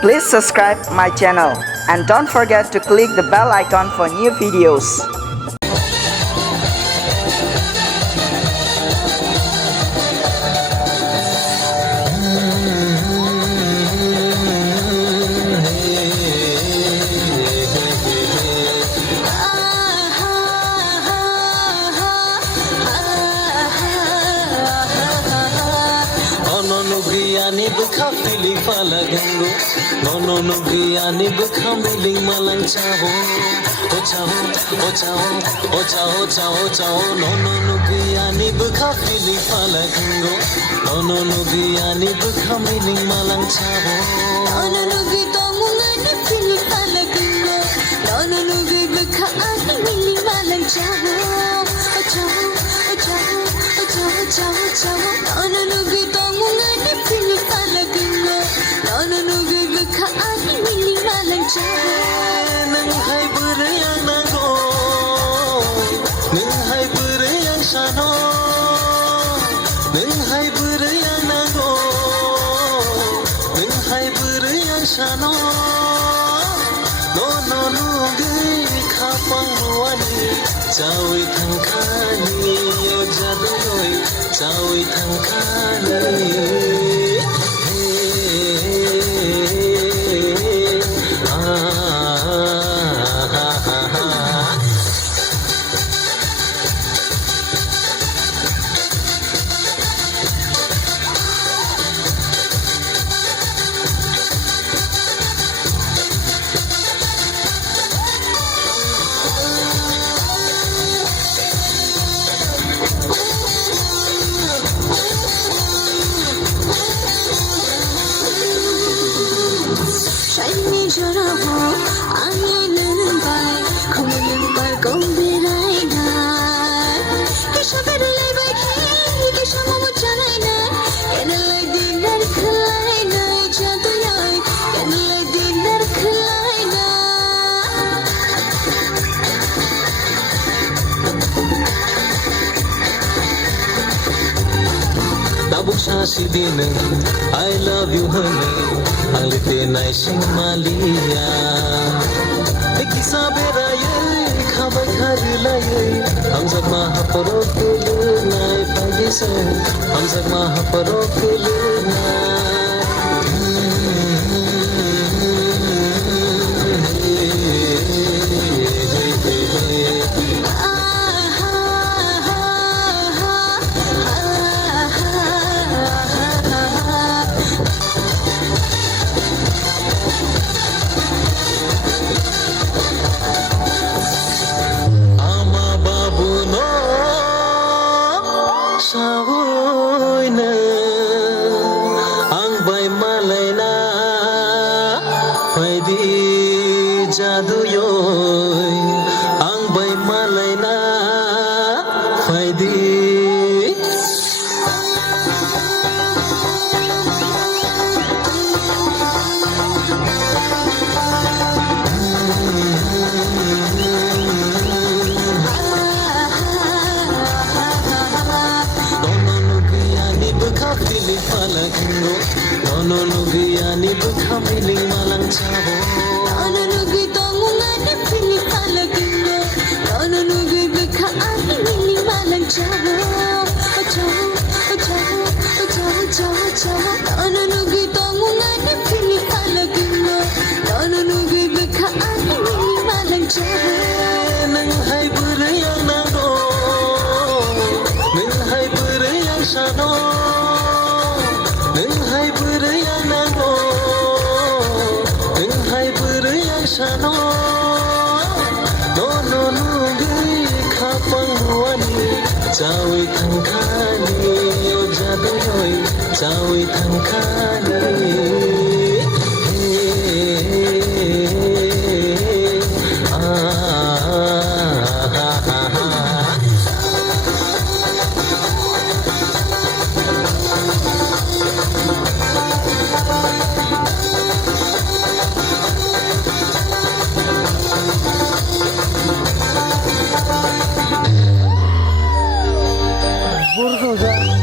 Please subscribe my channel and don't forget to click the bell icon for new videos. Nononugriani bukha feeling palagango Nononugriani bukha feeling malang chavo O chavo, o chavo, o chavo, chavo, chavo Nononugriani bukha feeling palagango Nononugriani bukha feeling malang chavo Nononugri tongungani feeling palagango Nononugri bukha ani feeling malang chavo O chavo, o chavo, o chavo, chavo, chavo Nononugri tongungani feeling palagango Nononugri bukha ani feeling malang chavo Nang hai burayang nago Nang hai burayang sano Nang hai burayang nago Nang hai burayang sano Nononugri khapang ruani Chawi thangkhani yo jaduoi Chawi thangkhani Shiny Jorabo, I'm in by, come in by, go be right now. Kishabere by King, Kishamamo China, and a lady that Kalina, Jaduyai, and a lady that Kalina. Tabuk sasidine I love you honey Alite nai sing malia Ekisa beraye khabai kharilaye Hamzak maha paro kele nai pagise Hamzak maha paro kele Sawoina ang bay malayna Pwede jaduyoy ang bay malayna Pwede feeling palagango Nononugriani bukha feeling malang chavo Nononugri tongungani feeling palagango Nononugri bukha ani feeling malang chavo O chavo, o chavo, o chavo, chavo, chavo Nononugri tongungani feeling palagango Nononugri bukha ani feeling malang chavo Nang hai burayang nago Nang hai burayang sano Nang hai burayang nago Nang hai burayang sano Nononugri khapang ruani Chawi thangkhani yo jaduoi Chawi thangkhani